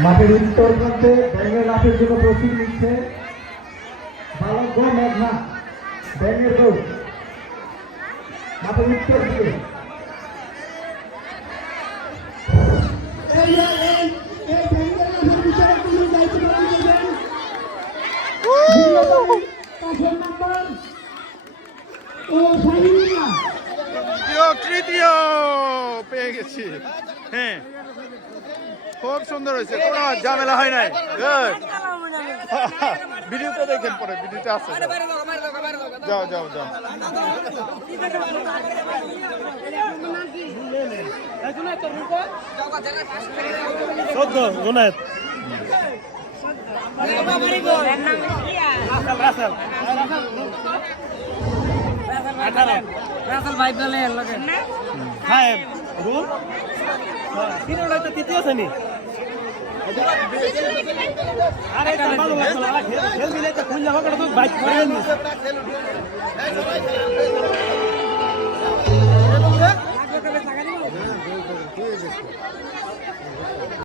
মাঠের উত্তর প্রান্তে ব্যাঙের লাফের জন্য প্রস্তুতি নিচ্ছে বালক মেঘনা, ব্যাঙের মাঠের উত্তর দিকে। তৃতীয়। পেয়ে গেছি। হ্যাঁ। খুব সুন্দর হয়েছে কোনো ঝামেলা হয় নাই. ভিডিওতে দেখেন পরে ভিডিওতে আছে। যাও যাও যাও। চোদ্দ জুনায়েদ। রাসেল ভাই বলে লগে ফাইভ গুণ তিন ওটা তৃতীয় শ্রেণি। আরে ভালো লাগল খেল খেল দিলে তো